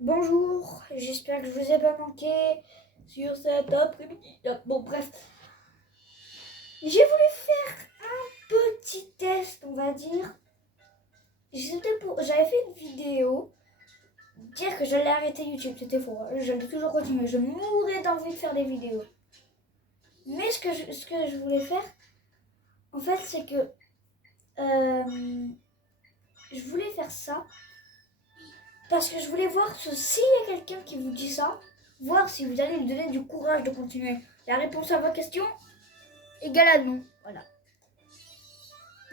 Bonjour, j'espère que je vous ai pas manqué sur cet après-midi. Bon, bref, j'ai voulu faire un petit test, on va dire. J'avais fait une vidéo, dire que j'allais arrêter YouTube, c'était faux. J'allais toujours continuer, je mourais d'envie de faire des vidéos. Mais ce que je voulais faire, en fait, c'est que je voulais faire ça parce que je voulais voir s'il y a quelqu'un qui vous dit ça, voir si vous allez lui donner du courage de continuer. La réponse à vos questions égale à non. Voilà.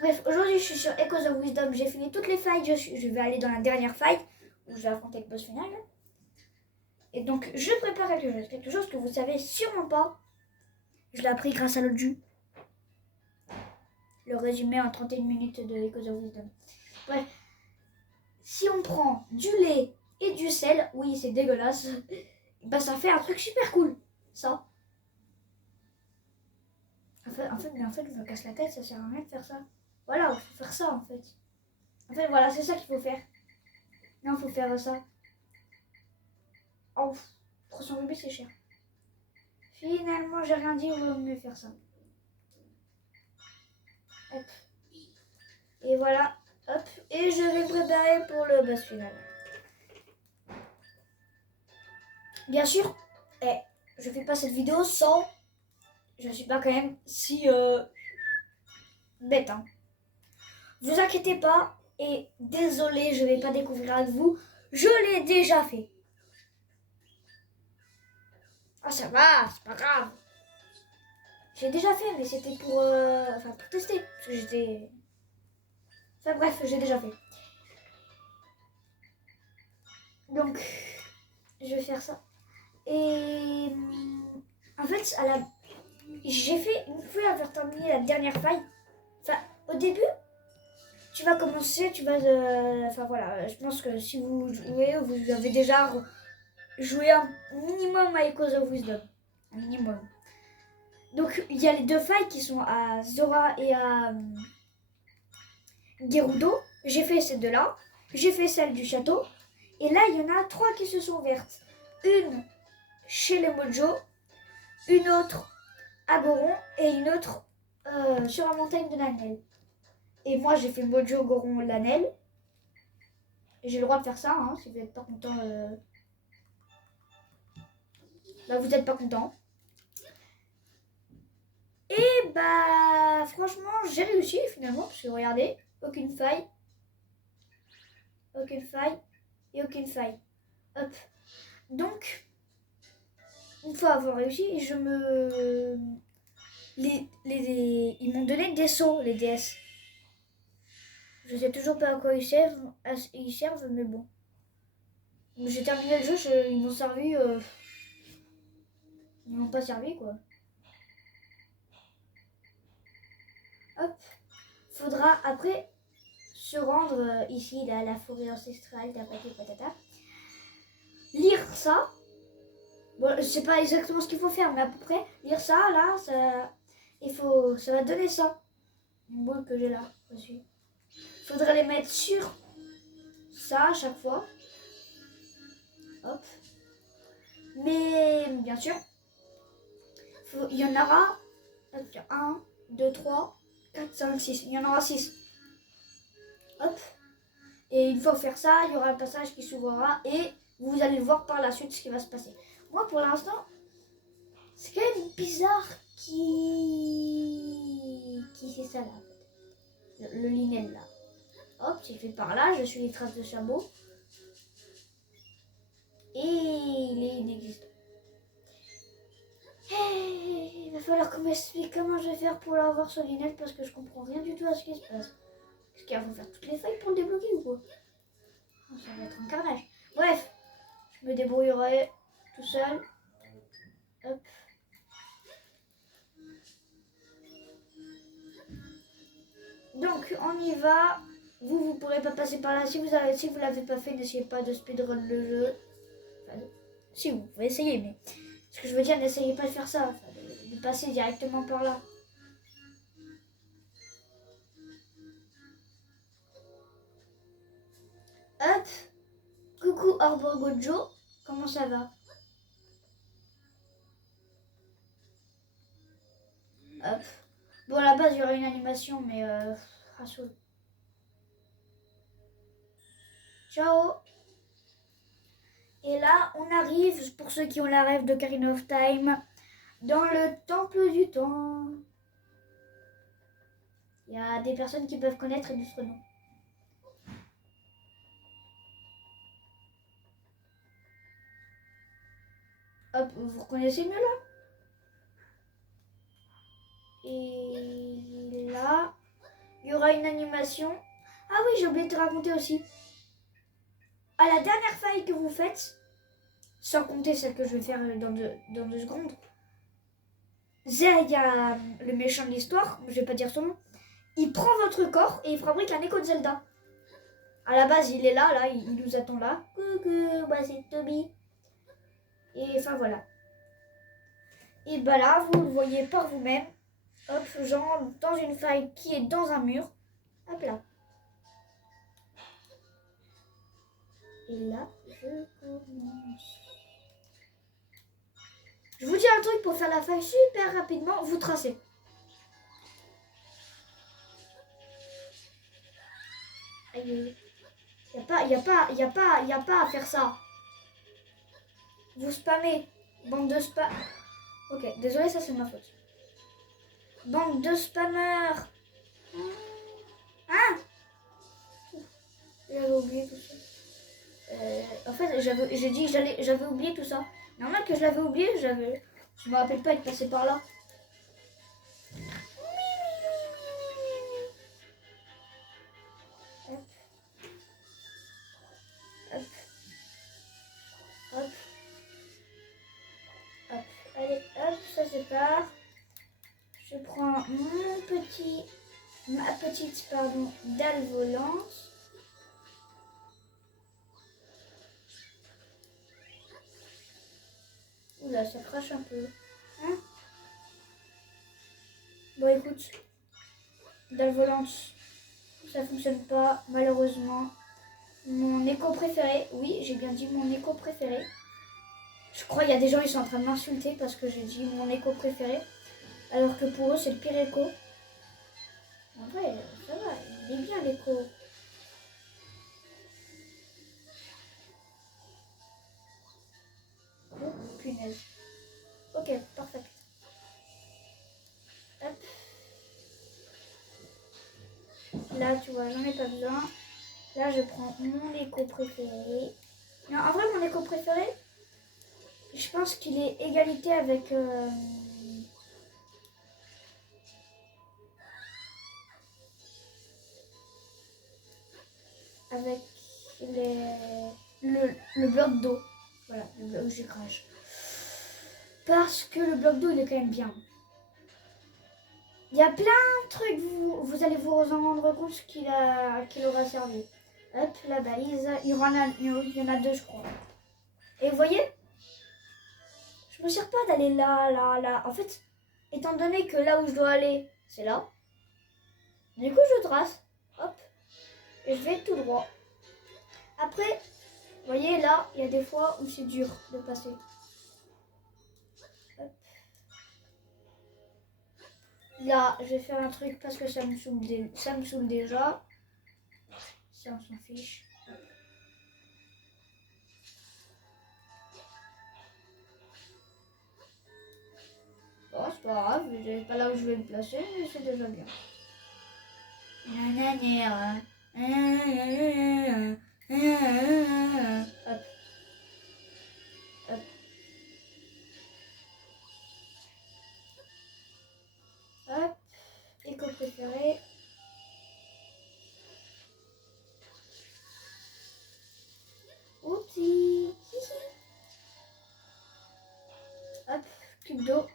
Bref, aujourd'hui je suis sur Echoes of Wisdom. J'ai fini toutes les failles. Je vais aller dans la dernière faille où je vais affronter le boss final. Et donc je prépare quelque chose que vous savez sûrement pas. Je l'ai appris grâce à l'autre jus. Le résumé en 31 minutes de Echoes of Wisdom. Bref, si on prend du lait et du sel, oui c'est dégueulasse, bah ça fait un truc super cool. Ça. En fait, je me casse la tête, ça sert à rien de faire ça. Voilà, il faut faire ça en fait. En fait, voilà, c'est ça qu'il faut faire. Non, il faut faire ça. Oh, 300 rubis, c'est cher. Finalement, j'ai rien dit, on va mieux faire ça. Hop. Et voilà, hop. Et je vais préparer pour le boss final. Bien sûr, je fais pas cette vidéo sans... Je suis pas quand même si bête, hein. Vous inquiétez pas, et désolé, je vais pas découvrir avec vous. Je l'ai déjà fait. Ah, ça va, c'est pas grave. J'ai déjà fait, mais c'était pour tester. Parce que j'étais... Enfin bref, j'ai déjà fait. Donc, je vais faire ça. Et en fait, j'ai fait une fois avoir terminé la dernière faille. Enfin, au début, tu vas commencer, tu vas... Enfin voilà, je pense que si vous jouez, vous avez déjà joué un minimum à Echoes of Wisdom. Un minimum. Donc, il y a les deux failles qui sont à Zora et à Gerudo. J'ai fait ces deux-là. J'ai fait celle du château. Et là, il y en a 3 qui se sont ouvertes. Une chez les Mojo, une autre à Goron et une autre sur la montagne de Lanel. Et moi, j'ai fait Mojo, Goron, Lanel. Et j'ai le droit de faire ça, hein, si vous n'êtes pas content. Bah, vous n'êtes pas content. Et bah, franchement, j'ai réussi finalement, parce que regardez, aucune faille et aucune faille. Hop. Donc, une fois avoir réussi, ils m'ont donné des sauts, les DS. Je sais toujours pas à quoi ils servent, mais bon. J'ai terminé le jeu, ils m'ont servi. Ils m'ont pas servi, quoi. Hop. Faudra après se rendre ici, là, à la forêt ancestrale, tapati patata. Lire ça. Bon, je sais pas exactement ce qu'il faut faire, mais à peu près. Lire ça, là, ça va donner ça. Une boule que j'ai là, aussi. Faudra les mettre sur ça à chaque fois. Hop. Mais bien sûr, il y en aura 1, 2, 3, 4, 5, 6. Il y en aura 6. Hop. Et une fois faire ça, il y aura un passage qui s'ouvrira et vous allez voir par la suite ce qui va se passer. Moi, pour l'instant, c'est quand même bizarre qui c'est ça là. Le linel là. Hop, c'est fait par là, je suis les traces de sabot. Et il est inexistant. Hey, il va falloir qu'on m'explique comment je vais faire pour l'avoir sur l'inet parce que je comprends rien du tout à ce qui se passe. Est-ce qu'il faut faire toutes les feuilles pour le débloquer ou quoi? Ça va être un carnage. Bref, je me débrouillerai tout seul. Hop. Donc on y va. Vous pourrez pas passer par là si vous l'avez pas fait. N'essayez pas de speedrun le jeu. Enfin, si vous pouvez essayer, mais ce que je veux dire, n'essayez pas de faire ça, de passer directement par là. Hop. Coucou Arbor Gojo, comment ça va? Hop. Bon, à la base, il y aura une animation, mais rassure. Ciao. Et là, on arrive, pour ceux qui ont la rêve de Ocarina of Time, dans le temple du temps. Il y a des personnes qui peuvent connaître et d'autres non. Hop, vous reconnaissez mieux là? Et là, il y aura une animation. Ah oui, j'ai oublié de te raconter aussi. À la dernière faille que vous faites, sans compter celle que je vais faire dans deux secondes, il y a le méchant de l'histoire, je vais pas dire son nom, il prend votre corps et il fabrique un écho de Zelda. À la base, il est là, il nous attend là. Coucou, bah c'est Toby. Et enfin voilà. Et bah là, vous le voyez par vous-même. Hop, genre dans une faille qui est dans un mur. Hop là. Et là, je commence. Je vous dis un truc pour faire la faille super rapidement, vous tracez. Aïe. Y a pas à faire ça. Vous spammez. Bande de spam. Ok, désolé, ça c'est ma faute. Bande de spammers. Ah, j'avais oublié tout ça. En fait, j'ai dit que j'avais oublié tout ça. Normal que je l'avais oublié, je me rappelle pas être passé par là. Hop. Hop. Hop. Hop. Allez, hop, ça c'est part. Je prends ma petite dalle volante. Oula, ça crache un peu. Hein? Bon, écoute, dalle volante, ça fonctionne pas, malheureusement. Mon écho préféré, oui, j'ai bien dit mon écho préféré. Je crois qu'il y a des gens qui sont en train de m'insulter parce que j'ai dit mon écho préféré. Alors que pour eux, c'est le pire écho. En vrai, ça va, il est bien l'écho. Oh, punaise. Ok, parfait. Hop. Là, tu vois, j'en ai pas besoin. Là, je prends mon écho préféré. Non, en vrai, mon écho préféré, je pense qu'il est égalité avec... avec le bloc d'eau. Voilà, le bloc où je crache. Parce que le bloc d'eau, il est quand même bien. Il y a plein de trucs, vous allez vous en rendre compte qu'il aura servi. Hop, la balise. Il y en a deux, je crois. Et vous voyez, je me sers pas d'aller là. En fait, étant donné que là où je dois aller, c'est là. Du coup, je trace. Hop. Et je vais tout droit. Après, vous voyez, là, il y a des fois où c'est dur de passer. Hop. Là, je vais faire un truc parce que ça me saoule déjà. Ça, on s'en fiche. Bon, c'est pas grave, c'est pas là où je vais me placer, mais c'est déjà bien. Hop. Hop. Hop. Écho préféré. Oupsie. Hop. Cube d'eau.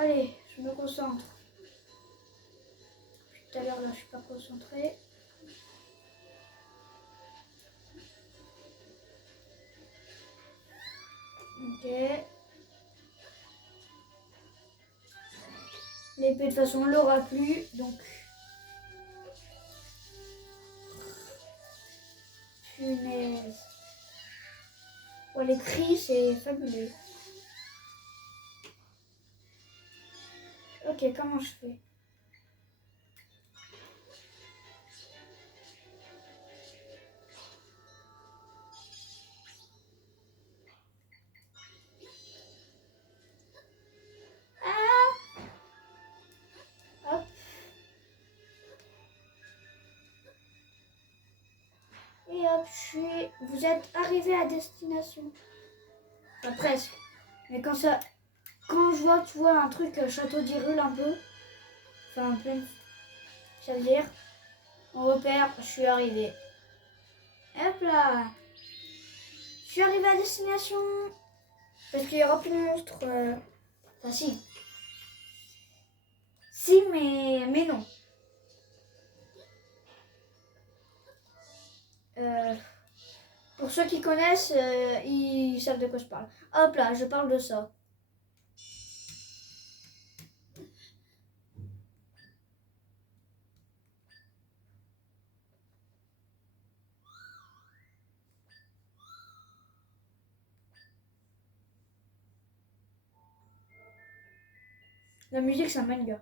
Allez, je me concentre. Tout à l'heure, là, je suis pas concentrée. Ok. L'épée, de toute façon, on l'aura plus, donc... Punaise. Oh, les cris, c'est fabuleux. Ok, comment je fais? Ah! Hop. Et hop, vous êtes arrivé à destination. Enfin, presque. Mais quand je vois, tu vois, un truc château d'Hyrule un peu, enfin, un peu, ça veut dire, on repère, je suis arrivé. Hop là. Je suis arrivé à destination. Parce qu'il y aura plus de monstres. Enfin, si. Si, mais non. Pour ceux qui connaissent, ils savent de quoi je parle. Hop là, je parle de ça. La musique, c'est un manga.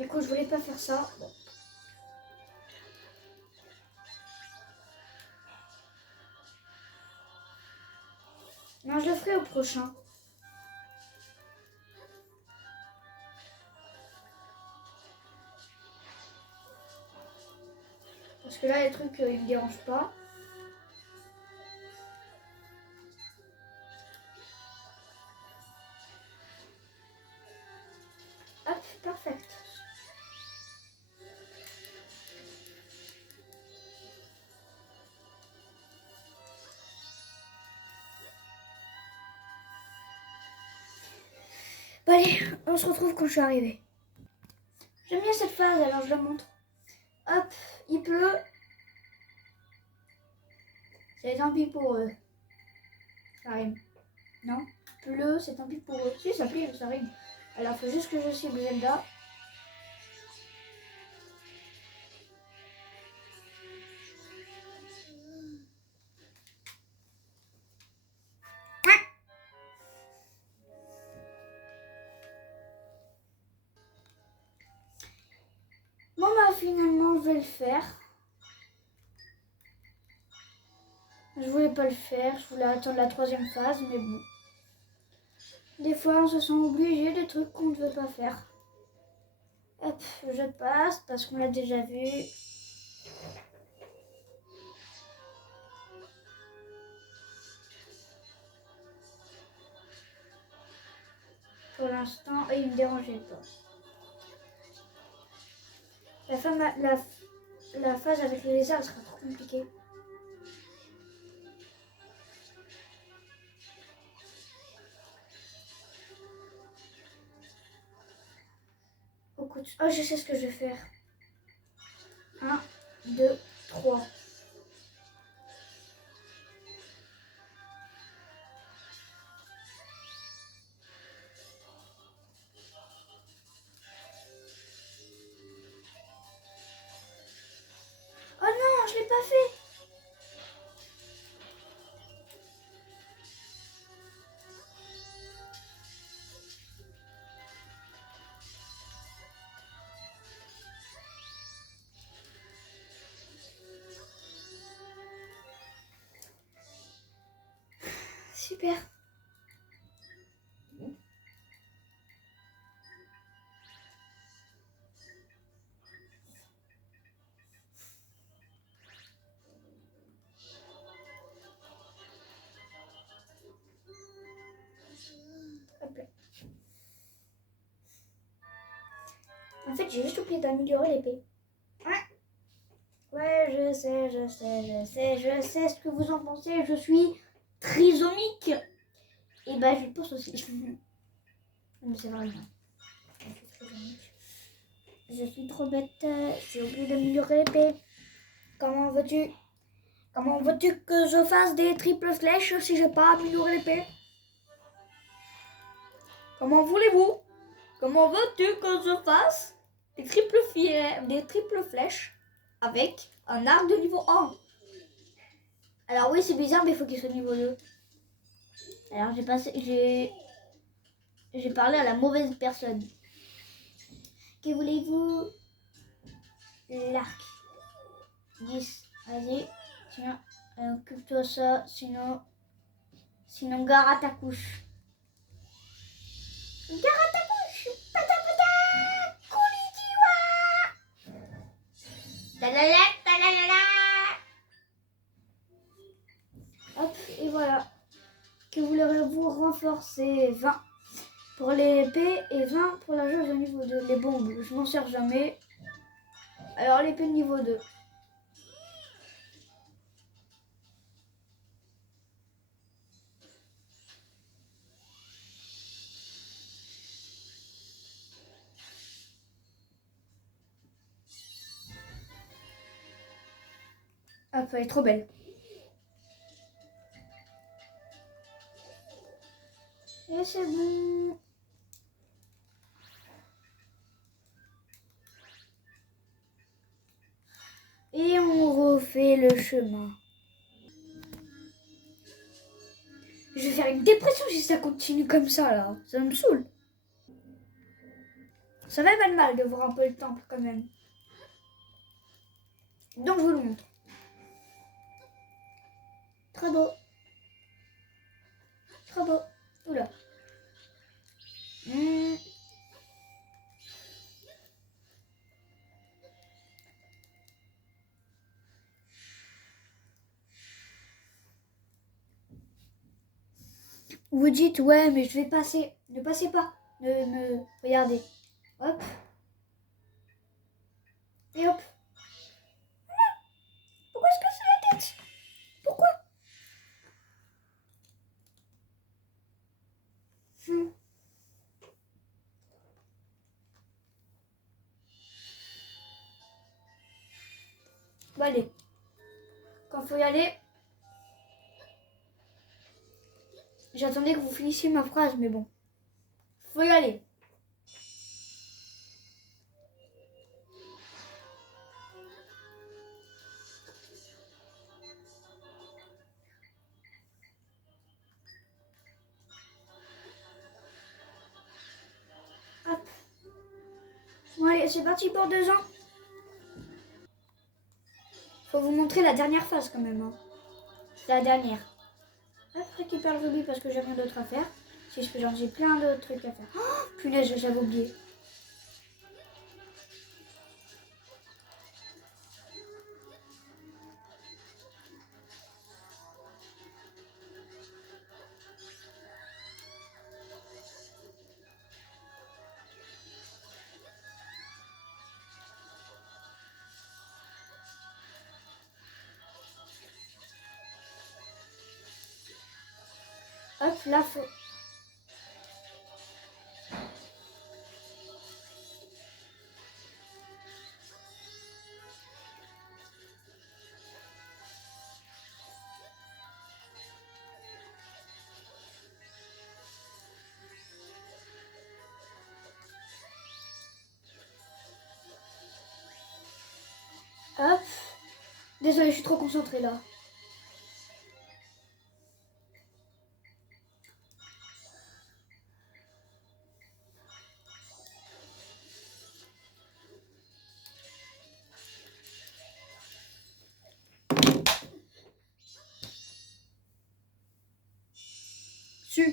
Écoute, je voulais pas faire ça. Bon. Non, je le ferai au prochain. Parce que là, les trucs, ils me dérangent pas. Hop, perfect. Bon, allez, on se retrouve quand je suis arrivée. J'aime bien cette phase, alors je la montre. Hop, il pleut. C'est tant pis pour eux. Ça rime. Non, pleut, c'est tant pis pour eux. Si, ça rime. Alors, il faut juste que je cible Zelda. Bon, bah, finalement, je vais le faire. Je voulais pas le faire, je voulais attendre la 3e phase, mais bon. Des fois, on se sent obligé de trucs qu'on ne veut pas faire. Hop, je passe parce qu'on l'a déjà vu. Pour l'instant, il ne me dérangeait pas. La phase avec les lézards sera trop compliquée. Oh, je sais ce que je vais faire. 1, 2, 3. Oh non, je l'ai pas fait. Super. Hop là. En fait, j'ai juste oublié d'améliorer l'épée. Ouais, je sais ce que vous en pensez. Je suis trisomique. Et bah, je pense aussi. Mais c'est vrai. Je suis trop bête. J'ai oublié d'améliorer l'épée. Comment veux-tu que je fasse des triples flèches si j'ai pas amélioré l'épée? Comment voulez-vous? Comment veux-tu que je fasse des triples flèches avec un arc de niveau 1? Alors oui, c'est bizarre, mais il faut qu'il soit niveau 2. Alors j'ai parlé à la mauvaise personne. Que voulez-vous? L'arc. 10. Vas-y. Sinon, occupe-toi ça. Sinon, gare à ta couche. Gare à ta couche. Pata pata. Konnichiwa. Talala, talala. Hop, et voilà. Que voulez-vous renforcer? 20 pour l'épée et 20 pour la jauge de niveau 2. Les bombes, je m'en sers jamais. Alors l'épée de niveau 2. Hop, elle est trop belle. Et c'est bon. Et on refait le chemin. Je vais faire une dépression si ça continue comme ça là. Ça me saoule. Ça va être mal de voir un peu le temple quand même. Donc je vous le montre. Très beau. Très beau. Oula. Vous dites ouais mais je vais passer. Ne passez pas. Regardez. Hop. Et hop. Pourquoi est-ce que c'est la tête? Pourquoi? Bon allez. Quand faut y aller. J'attendais que vous finissiez ma phrase mais bon. Faut y aller. Hop. Bon allez, c'est parti pour 2 ans. Faut vous montrer la dernière phase quand même. Hein. La dernière. Hop, récupère le rubis parce que j'ai rien d'autre à faire. Si je peux, genre j'ai plein d'autres trucs à faire. Oh, punaise, j'avais oublié. Hop, là, faut... Hop. Désolée, je suis trop concentrée là. Su.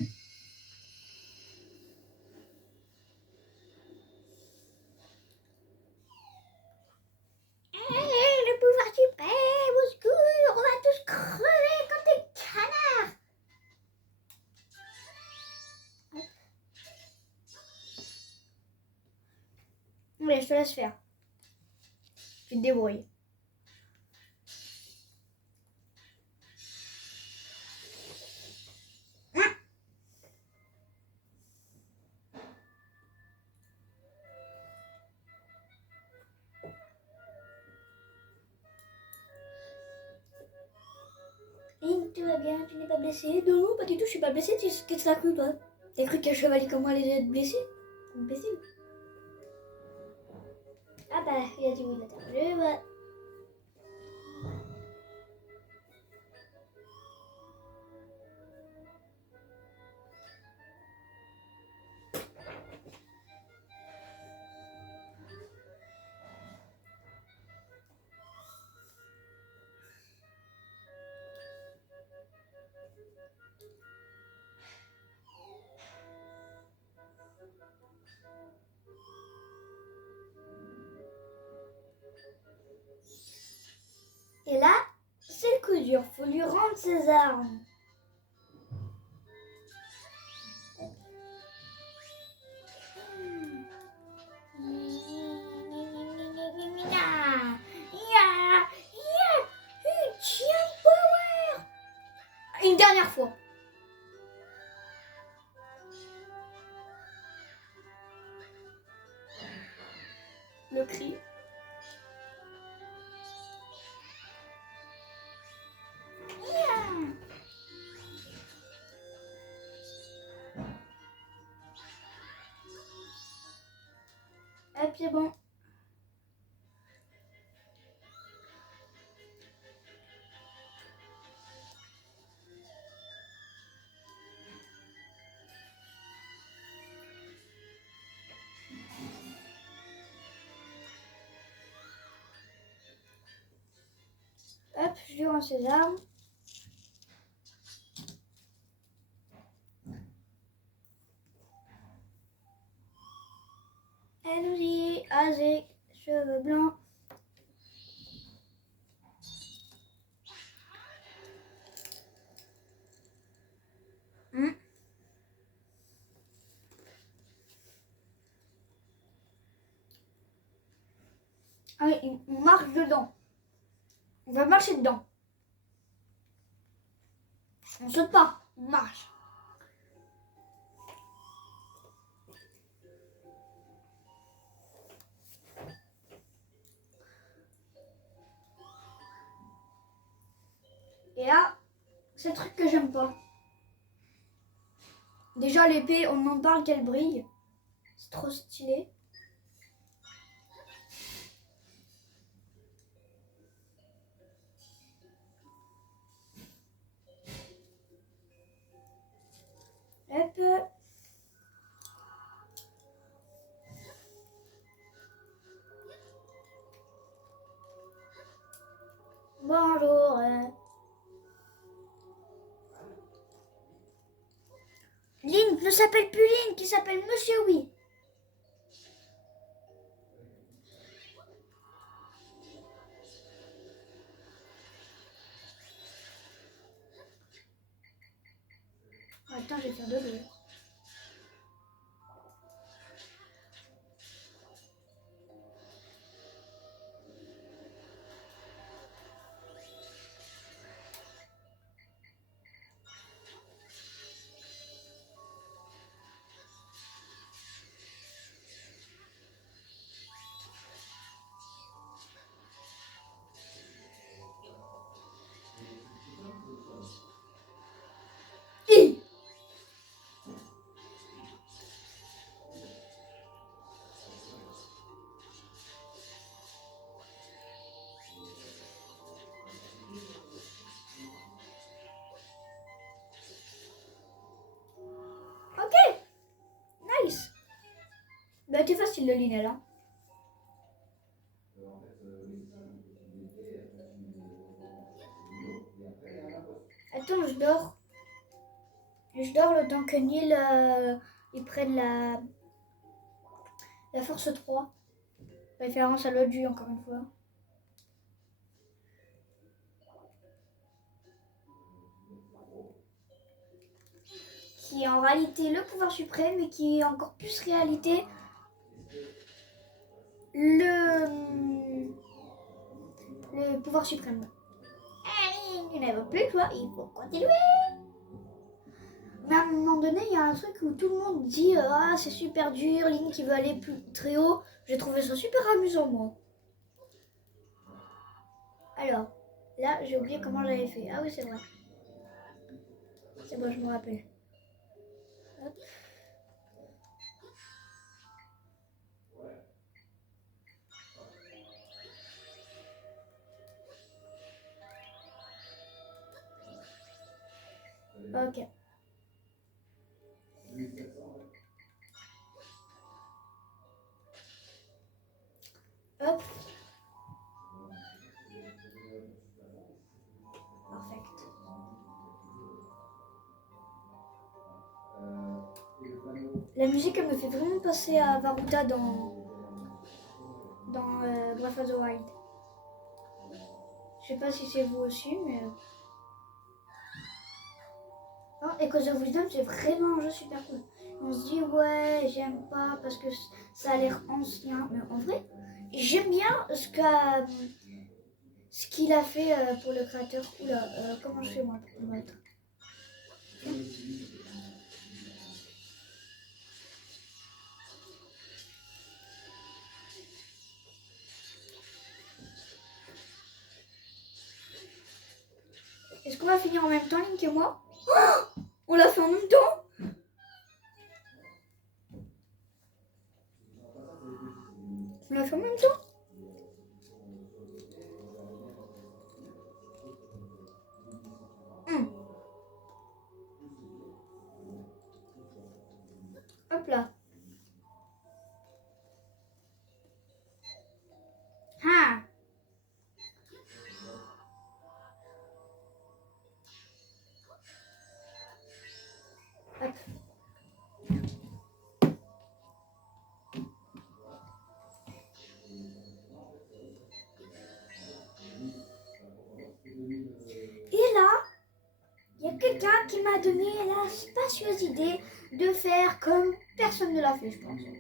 Le pouvoir suprême, au secours, on va tous crever comme des canards. Allez, je te laisse faire. Tu te débrouilles. Et tout va bien, tu n'es pas blessé? Non, pas du tout, je suis pas blessée. Qu'est-ce que t'as cru, toi? T'as cru qu'un chevalier comme moi allait être blessé? Imbécile. Ah bah, il a dit oui, d'accord. Je vois. Et là, c'est le coup dur. Faut lui rendre ses armes. Une dernière fois. Le cri. Hop, c'est bon. Hop, je lui rends ses armes. Allons-y, Azek, cheveux blancs. Ah oui, on marche dedans. On va marcher dedans. On saute pas, on marche. Et là, c'est le truc que j'aime pas. Déjà l'épée, on en parle qu'elle brille. C'est trop stylé. Hop. Bonjour. Link ne s'appelle plus Link, il s'appelle Monsieur Oui. Attends, je vais faire de l'eau. Ok, nice. Bah t'es facile le Linel, hein. Attends, je dors. Je dors le temps que Neil ils prennent la force 3. Référence à l'autre jus encore une fois. Qui est en réalité le pouvoir suprême et qui est encore plus réalité le pouvoir suprême. Allez, il n'y en a plus toi, il faut continuer. Mais à un moment donné, il y a un truc où tout le monde dit ah c'est super dur, Link qui veut aller plus très haut. J'ai trouvé ça super amusant moi. Alors, là j'ai oublié comment j'avais fait. Ah oui c'est vrai. C'est bon, je me rappelle. Hop. Ok. Hop. Parfait. La musique elle me fait vraiment penser à Varuta dans Breath of the Wild. Je sais pas si c'est vous aussi, mais... Oh, Echoes of Wisdom, c'est vraiment un jeu super cool. On se dit, ouais, j'aime pas parce que ça a l'air ancien. Mais en vrai, j'aime bien ce qu'il a fait pour le créateur. Oula, comment je fais moi pour combattre? Est-ce qu'on va finir en même temps, Link et moi? Oh, on l'a fait en même temps? On l'a fait en même temps? Hop là. Ah. Hop. Et là, il y a quelqu'un qui m'a donné la spacieuse idée de faire comme personne ne l'a fait, je pense. Là.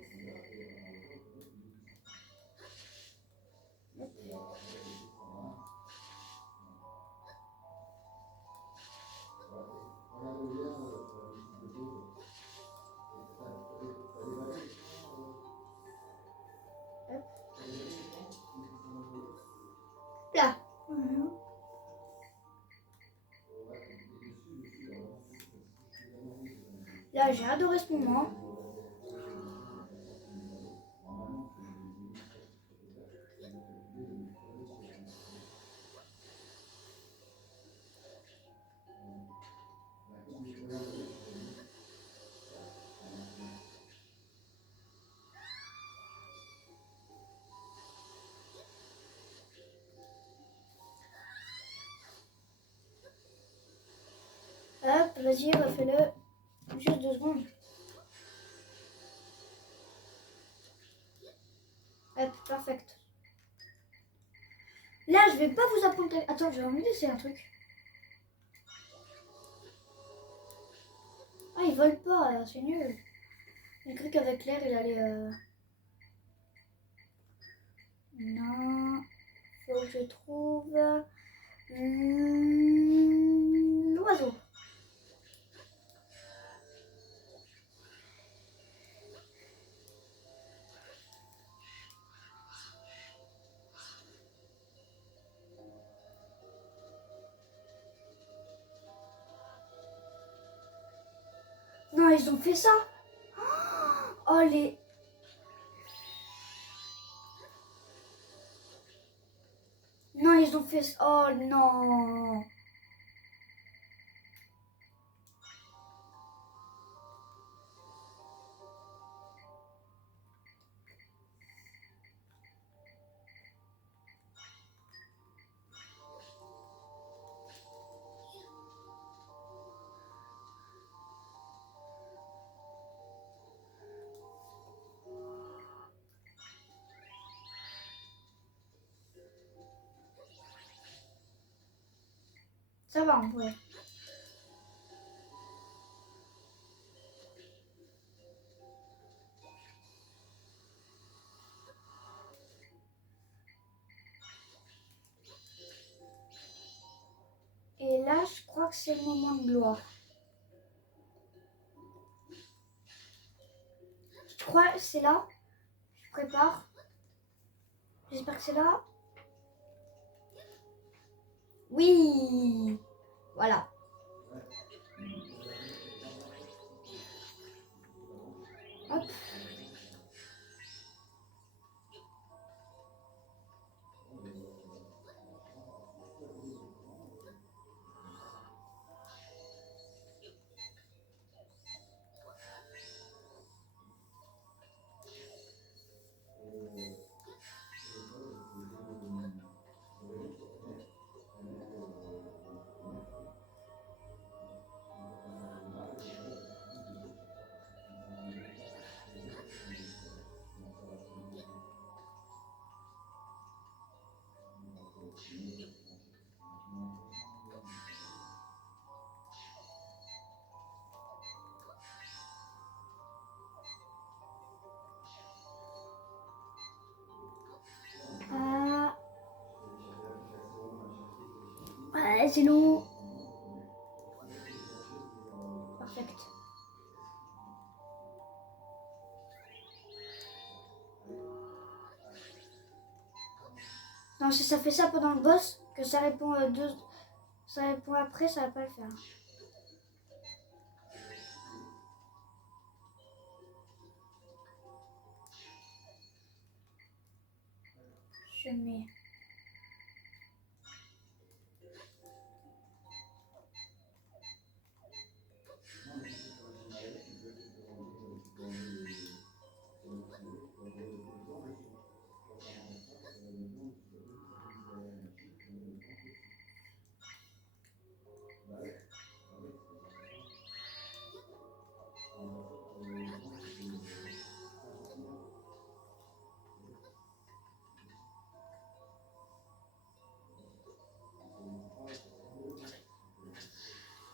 Là, j'ai adoré ce moment. Hop, vas-y, refais-le. Juste 2 secondes. Hop, parfait. Là, je vais pas vous apprendre... Attends, j'ai envie d'essayer un truc. Ah, il vole pas, c'est nul. J'ai cru qu'avec l'air, il allait... Non. Faut que je trouve... l'oiseau. Non, ils ont fait ça. Oh, les... Non, ils ont fait ça. Oh, non. Ça va, en vrai. Et là, je crois que c'est le moment de gloire. Je crois que c'est là. Je prépare. J'espère que c'est là. Oui. Voilà. Hop. Ah. Ouais, c'est long. Parfait. Non, si ça fait ça pendant le boss, que ça répond ça répond après, ça va pas le faire. Je mets.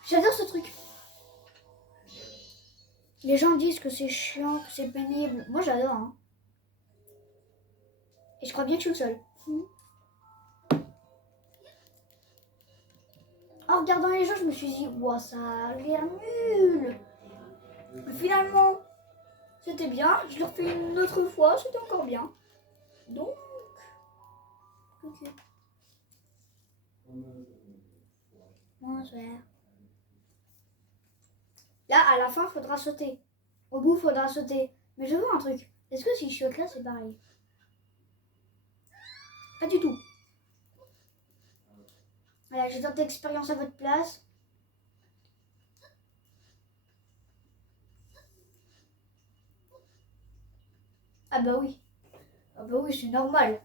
J'adore ce truc. Les gens disent que c'est chiant, que c'est pénible. Moi, j'adore. Hein. Et je crois bien que je suis le seul. En regardant les gens, je me suis dit, wow, ça a l'air nul. Mais finalement, c'était bien. Je le refais une autre fois, c'était encore bien. Donc, ok. Bonsoir. Là, à la fin, il faudra sauter. Au bout, il faudra sauter. Mais je vois un truc. Est-ce que si je saute là, c'est pareil? Pas du tout. Voilà, j'ai tenté l'expérience à votre place. Ah bah oui. Ah bah oui, c'est normal.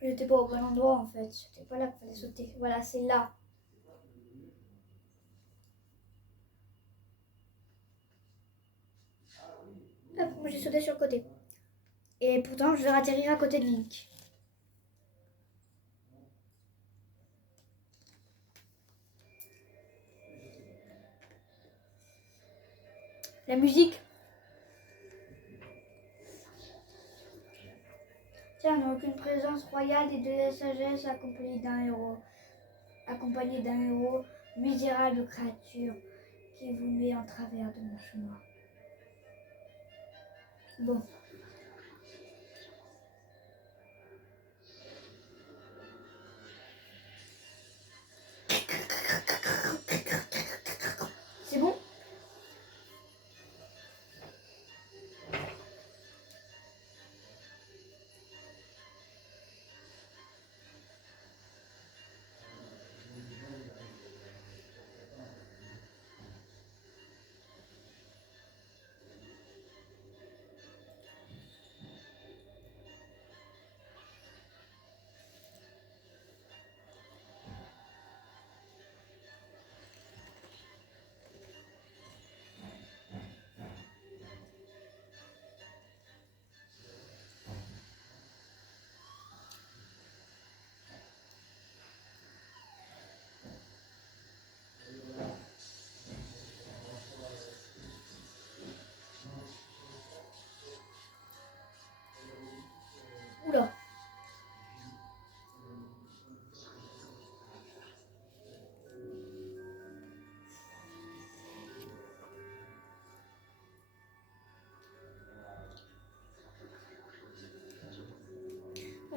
J'étais pas au bon endroit en fait. C'était pas là qu'il fallait sauter. Voilà, c'est là. Hop, moi j'ai sauté sur le côté. Et pourtant, je vais atterrir à côté de Link. La musique. Tiens, donc une présence royale et de la sagesse accompagnée d'un héros, misérable créature qui vous met en travers de mon chemin. Bon. C'est bon?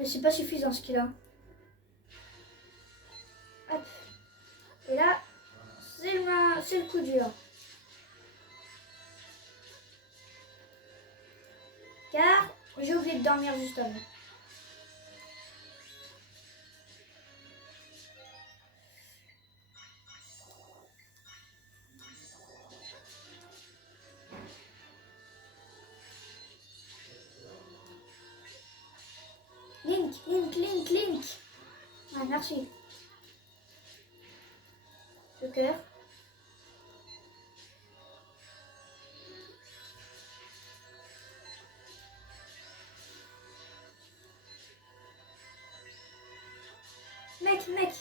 Mais c'est pas suffisant ce qu'il a. Hop. Et là, c'est le coup dur. Car j'ai oublié de dormir juste avant. Link, Link, Link, Link. Ouais, merci. Le cœur. Mec.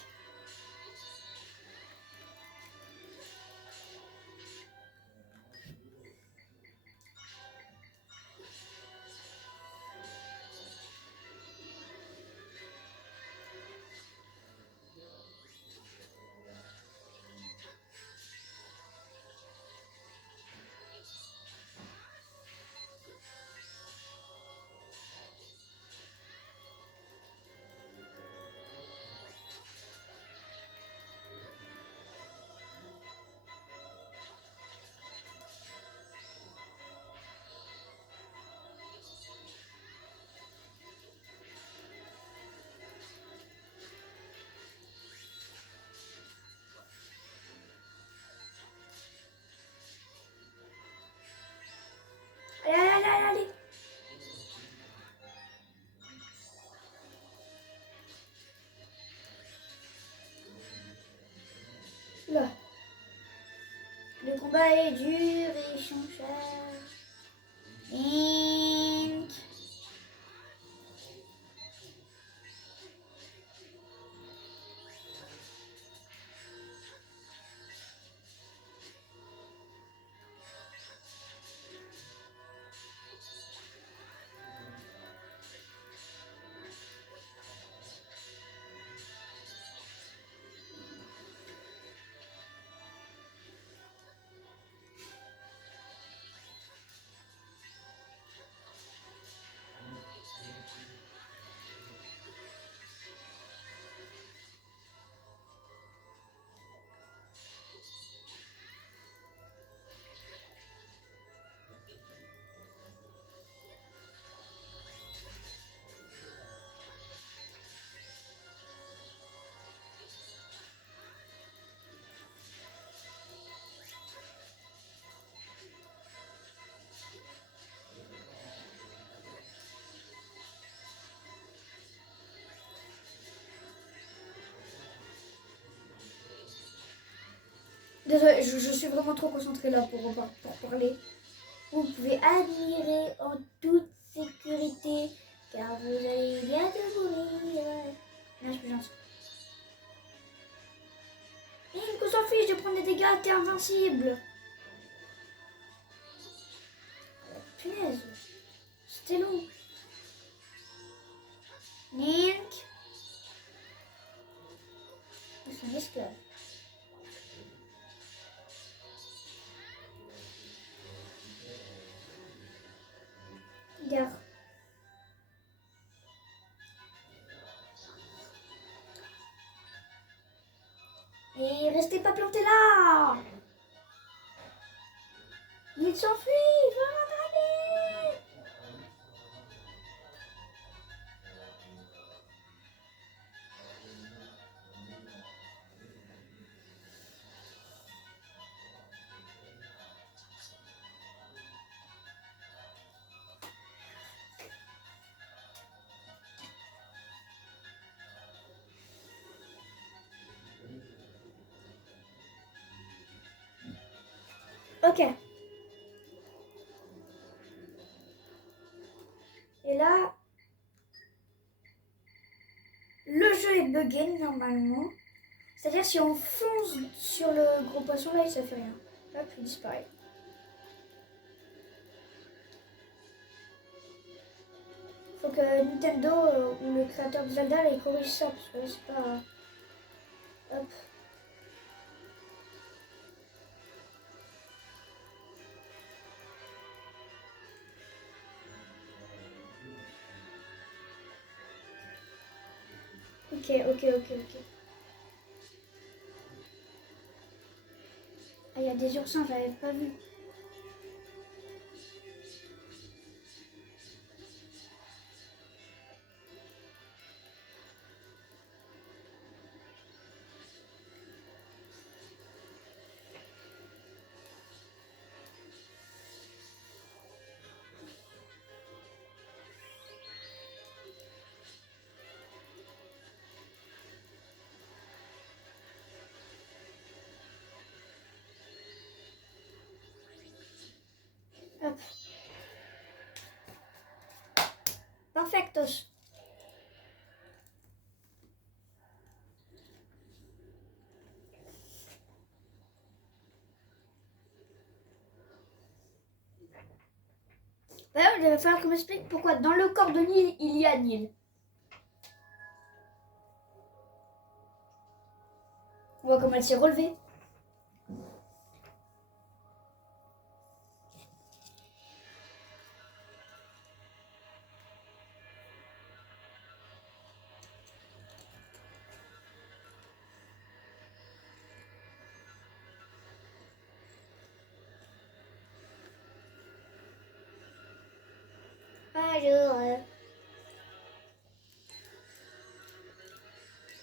Allez. Là. Le combat est dur et chancheur. Link. Désolé, je suis vraiment trop concentrée là pour parler. Vous pouvez admirer en toute sécurité, car vous allez bientôt mourir. Non, je suis gentil. Link, on s'en fiche de prendre des dégâts, t'es invincible. Punaise, c'était long. Link, c'est un esclave. Regarde. Et restez pas plantés là. Il s'enfuit, il va m'en aller. Ok. Et là, le jeu est buggé normalement. C'est-à-dire si on fonce sur le gros poisson là, ça fait rien. Hop, il disparaît. Faut que Nintendo ou le créateur de Zelda il corrige ça parce que là c'est pas. Hop. Ok. Ah, il y a des oursins, j'avais pas vu. Hop. Perfectos. Bah, il va falloir qu'on m'explique pourquoi dans le corps de Nil, il y a Nil. On voit comment elle s'est relevée. Alors,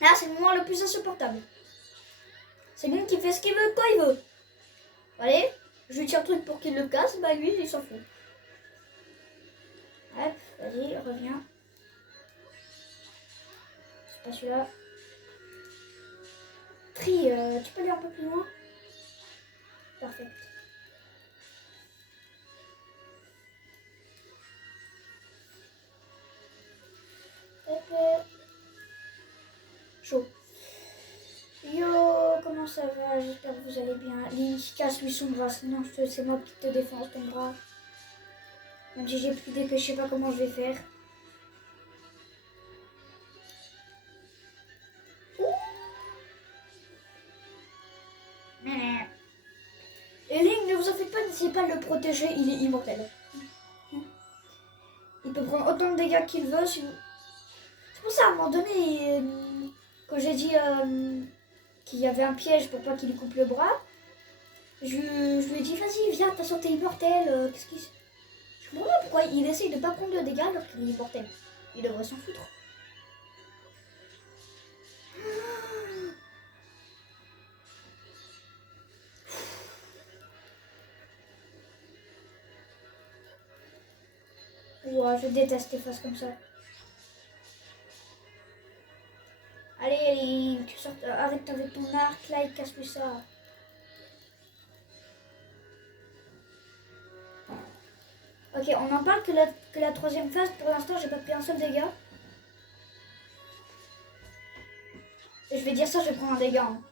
là, c'est le moment le plus insupportable. C'est lui qui fait ce qu'il veut quand il veut. Allez, je lui tire un truc pour qu'il le casse, bah lui, il s'en fout. Hop, vas-y, reviens. C'est pas celui-là. Tri, tu peux aller un peu plus loin? Parfait. Hop, chaud. Yo, comment ça va? J'espère que vous allez bien. Link, casse-lui son bras, sinon c'est moi qui te défends ton bras. Même si j'ai plus d'épée, je sais pas comment je vais faire. Et Link, ne vous en faites pas, n'essayez pas de le protéger, il est immortel. Il peut prendre autant de dégâts qu'il veut. Si vous... C'est pour ça, à un moment donné, quand j'ai dit qu'il y avait un piège pour pas qu'il lui coupe le bras, je lui ai dit, vas-y, viens, ta santé immortelle. Qu'est-ce qu'il... Je comprends pas pourquoi il essaye de pas prendre de dégâts alors qu'il est immortel. Il devrait s'en foutre. Ouah, je déteste les faces comme ça. Allez, Link, arrête avec ton arc là et casse-lui ça. Ok, on en parle que la troisième phase, pour l'instant, j'ai pas pris un seul dégât. Et je vais dire ça, je vais prendre un dégât. Hein.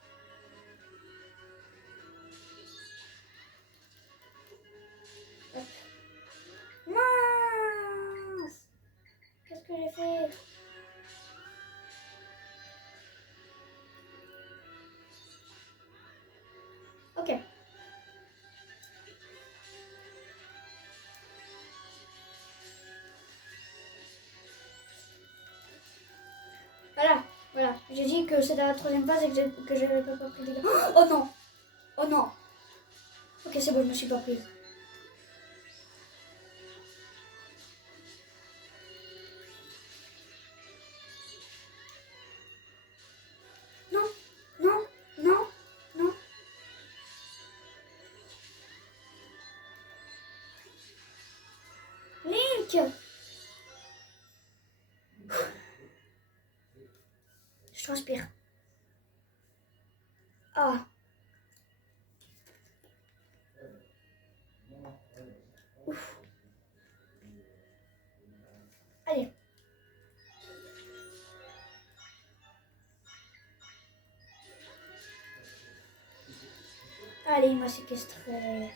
Mince! Qu'est-ce que j'ai fait? Ok. Voilà. J'ai dit que c'était la troisième phase et que j'avais pas pris de dégâts. Oh non! Oh non! Ok, c'est bon, je me suis pas prise. Non! Link! Je transpire. Ah! Ouf! Allez! Allez, il m'a séquestré.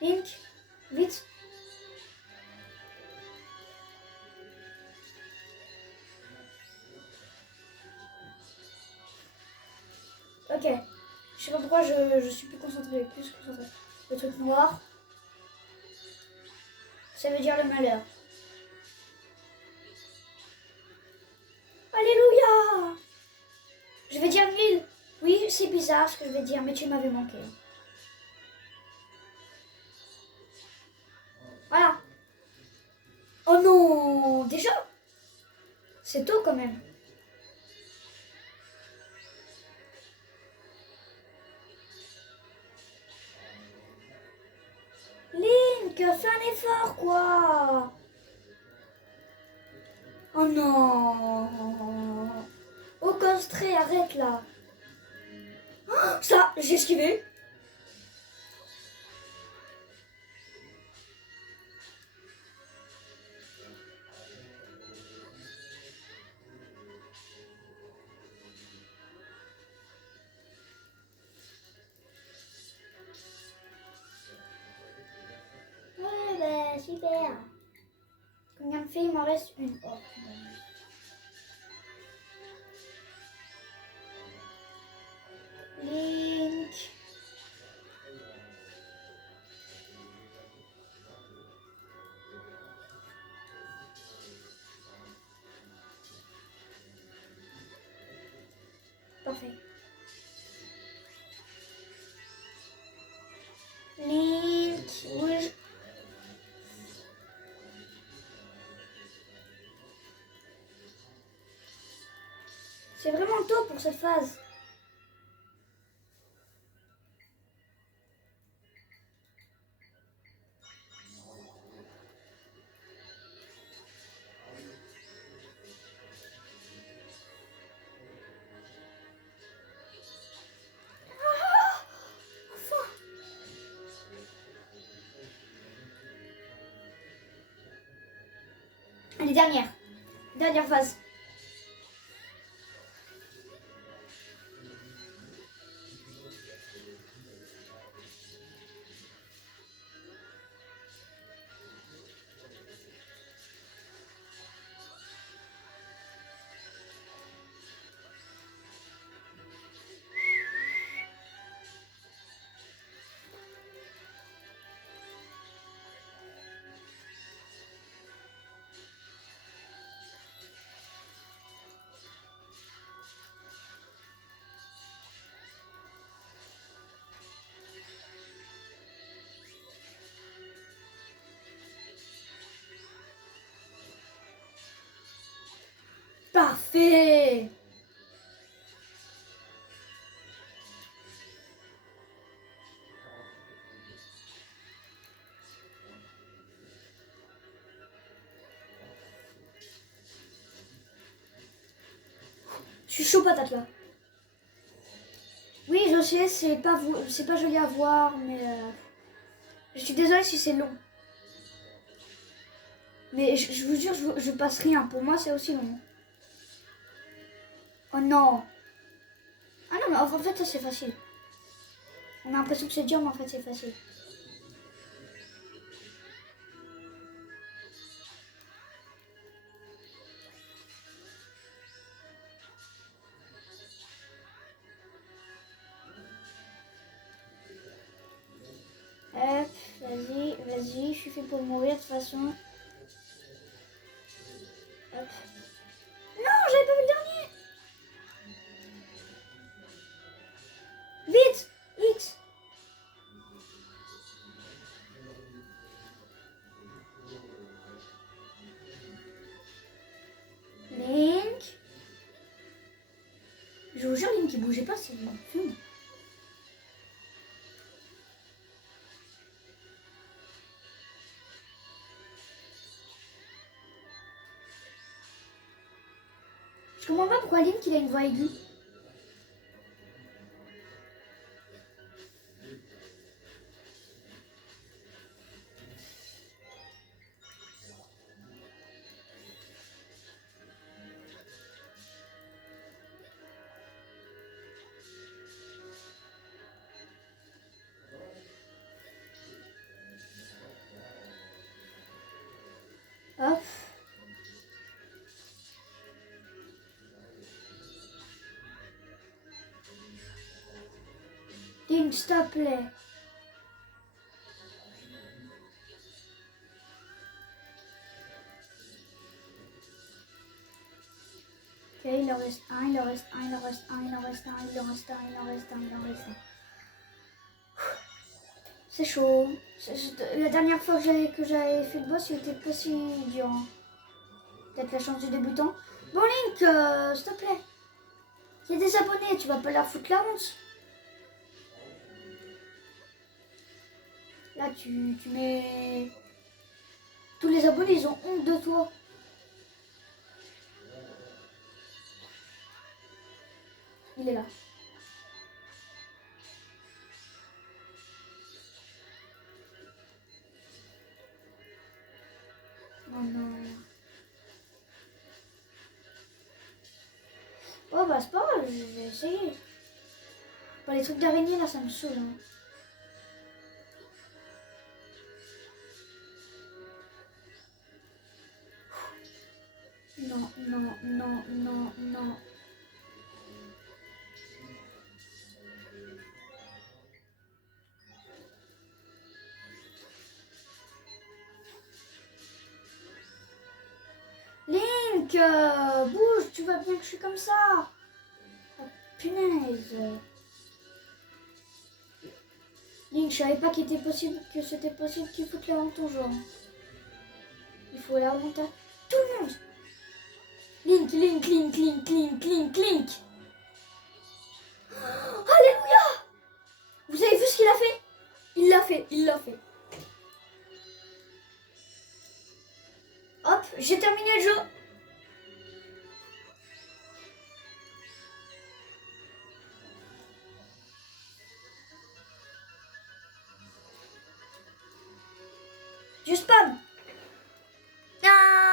Link, vite. Ok. Je sais pas pourquoi je suis plus concentrée. Le truc noir, ça veut dire le malheur. Alléluia! Je vais dire 1000. Oui, c'est bizarre ce que je vais dire, mais tu m'avais manqué. Voilà. Oh non! Déjà? C'est tôt quand même. Link, fais un effort, quoi! Oh non! Oh, Costré, arrête là! Oh, ça, j'ai esquivé! Ouais, bah super! Combien de filles il m'en reste une? Oh, Link! Parfait. Link, rouge. C'est vraiment tôt pour cette phase. Ah, enfin. Allez, dernière phase. Parfait. Je suis chaud patate là. Oui, je sais, c'est pas joli à voir, mais je suis désolée si c'est long. Mais je vous jure, je passe rien. Pour moi, c'est aussi long. Oh non. Ah non, mais en fait, ça c'est facile. On a l'impression que c'est dur, mais en fait, c'est facile. Hop, vas-y, je suis fait pour mourir de toute façon. Hop. Non, j'avais pas vu le dernier. Vite, X. Link. Je vous jure, Link, il bougeait pas, c'est une fume. Je comprends pas pourquoi Link, il a une voix aiguë. Hop. Link, s'il te plaît. Ok, il en reste un, il en reste un, il en reste un, il en reste un, il en reste un, il en reste un, il en reste un. C'est chaud. La dernière fois que j'avais fait le boss, il était pas si dur. Hein. Peut-être la chance du débutant. Bon Link, s'il te plaît. Il y a des abonnés, tu vas pas leur foutre la honte. Là, tu mets... Tous les abonnés, ils ont honte de toi. Il est là. Oh non. Oh bah c'est pas grave, je vais essayer. Bon, les trucs d'araignée là, ça me saoule. Hein. Non, non, non, non, non. Link, bouge, tu vois bien que je suis comme ça. Oh, punaise. Link, je savais pas qu'il était possible, que c'était possible qu'il foute la honte ton genre. Il faut la honte à tout le monde. Link, Link, Link, Link, Link, Link, Link. Oh, alléluia. Vous avez vu ce qu'il a fait? Il l'a fait, il l'a fait. Hop, j'ai terminé le jeu. Je spam. Yahoo!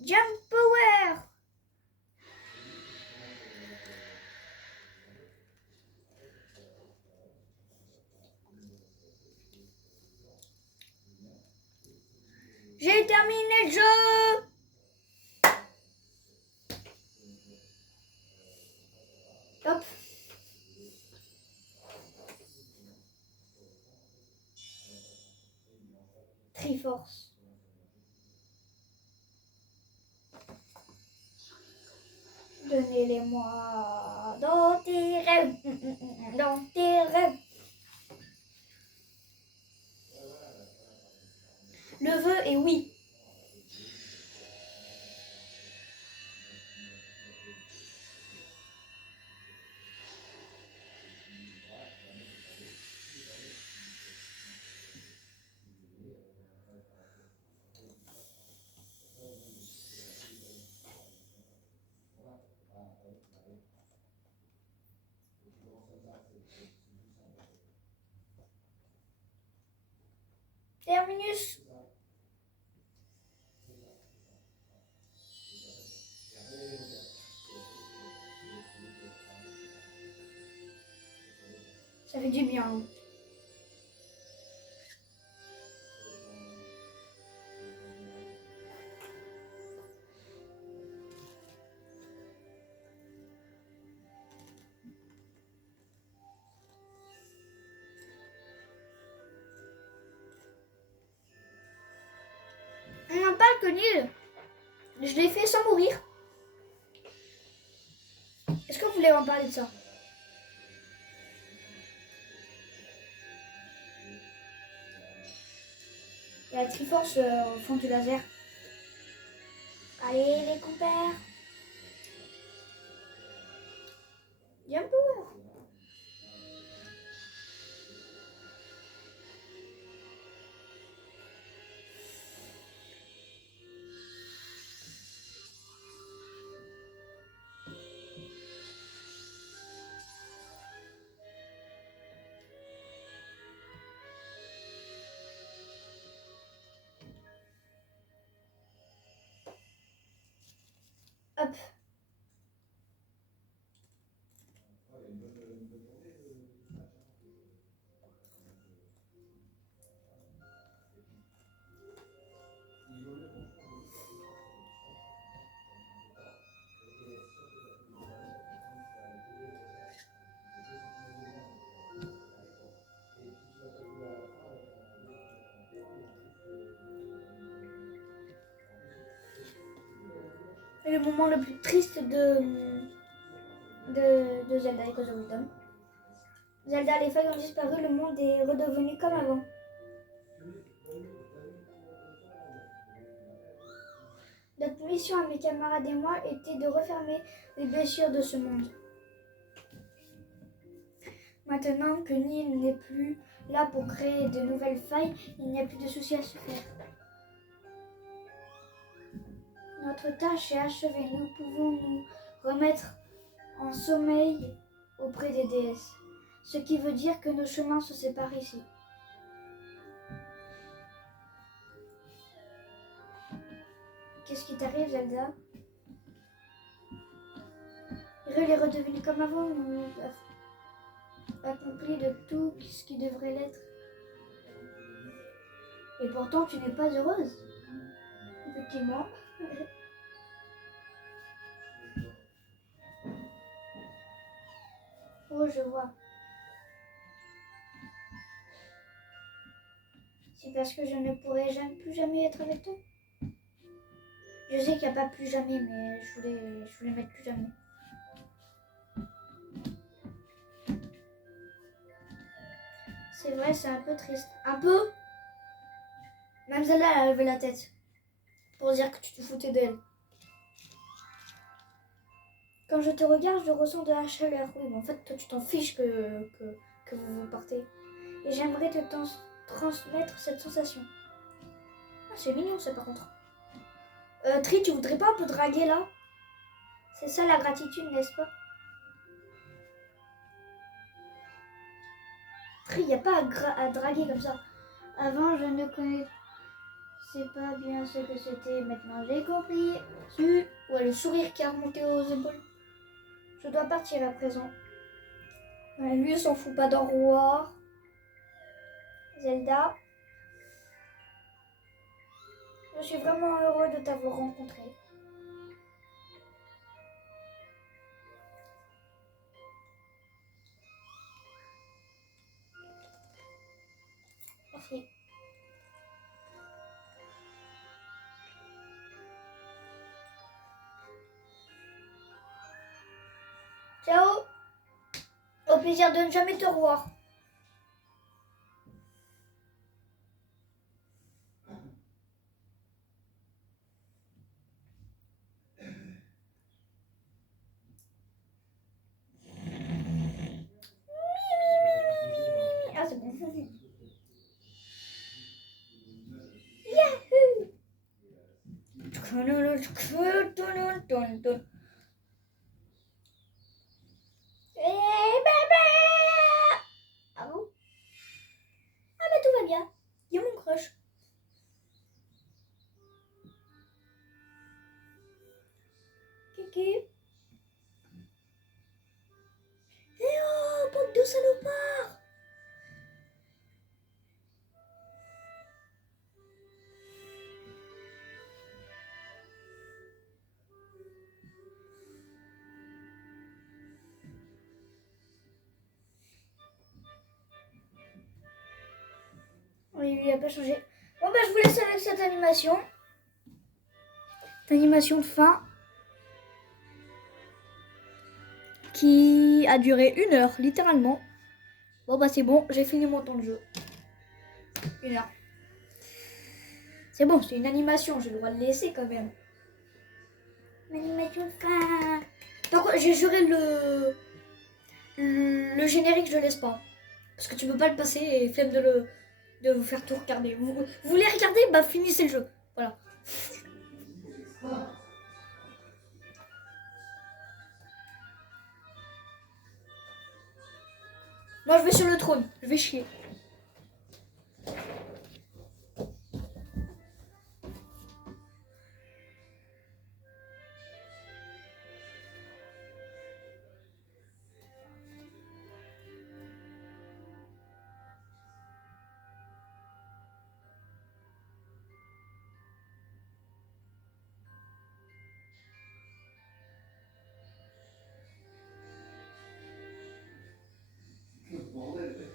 Jump power. J'ai terminé le jeu. Hop. Triforce. Donnez-les-moi dans tes rêves. Dans tes rêves. Le vœu est oui. Terminus. Ça fait du bien. Hein. On en parle que nul. Je l'ai fait sans mourir. Est-ce que vous voulez en parler de ça? Il y a la Triforce au fond du laser. Allez les compères. Jump power. Hop. le moment le plus triste de Zelda Echoes of Wisdom. Zelda, les feuilles ont disparu, le monde est redevenu comme avant. Notre mission à mes camarades et moi était de refermer les blessures de ce monde. Maintenant que Neil n'est plus là pour créer de nouvelles failles, il n'y a plus de soucis à se faire. Notre tâche est achevée. Nous pouvons nous remettre en sommeil auprès des déesses. Ce qui veut dire que nos chemins se séparent ici. Qu'est-ce qui t'arrive, Zelda? Hyrule est redevenu comme avant. Nous accompli de tout ce qui devrait l'être. Et pourtant, tu n'es pas heureuse. Effectivement. Oh, je vois. C'est parce que je ne pourrai plus jamais être avec toi. Je sais qu'il n'y a pas plus jamais, mais je voulais mettre plus jamais. C'est vrai, c'est un peu triste. Un peu. Même celle-là, elle a levé la tête. Pour dire que tu te foutais d'elle. Quand je te regarde, je ressens de la chaleur. Oui, mais en fait, toi, tu t'en fiches que vous partez. Et j'aimerais te transmettre cette sensation. Ah, c'est mignon, ça, par contre. Tri, tu voudrais pas un peu draguer, là? C'est ça, la gratitude, n'est-ce pas? Tri, il n'y a pas à draguer comme ça. Avant, je ne connaissais pas bien ce que c'était. Maintenant, j'ai compris. Ouais, le sourire qui a remonté aux épaules. Je dois partir à présent. Ouais, lui, il s'en fout pas d'au revoir. Zelda. Je suis vraiment heureux de t'avoir rencontré. Merci. Ciao. Au plaisir de ne jamais te revoir. Ah, c'est bon. Yahoo! Ah bon? Ah bah tout va bien. Il y a mon crush. Kiki. Eh oh, bande de salopards! Oui, il a pas changé. Bon bah je vous laisse avec cette animation. Animation de fin. Qui a duré 1 heure, littéralement. Bon bah c'est bon, j'ai fini mon temps de jeu. 1 heure. C'est bon, c'est une animation, j'ai le droit de laisser quand même. L'animation de fin. Par contre, j'ai juré le générique, je le laisse pas. Parce que tu peux pas le passer et flemme de vous faire tout regarder. Vous voulez regarder? Bah finissez le jeu. Voilà. Moi je vais sur le trône, je vais chier. Bordel.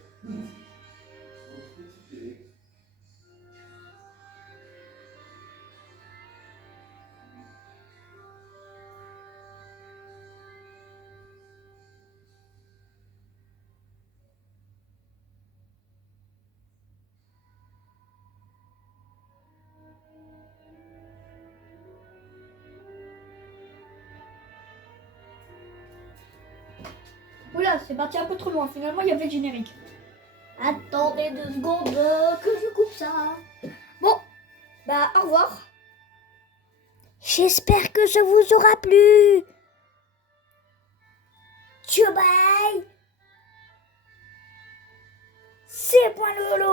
Oula, c'est parti un peu trop loin. Finalement, il y avait le générique. Attendez 2 secondes que je coupe ça. Bon, bah au revoir. J'espère que ça vous aura plu. Ciao bye. C'est point lolo.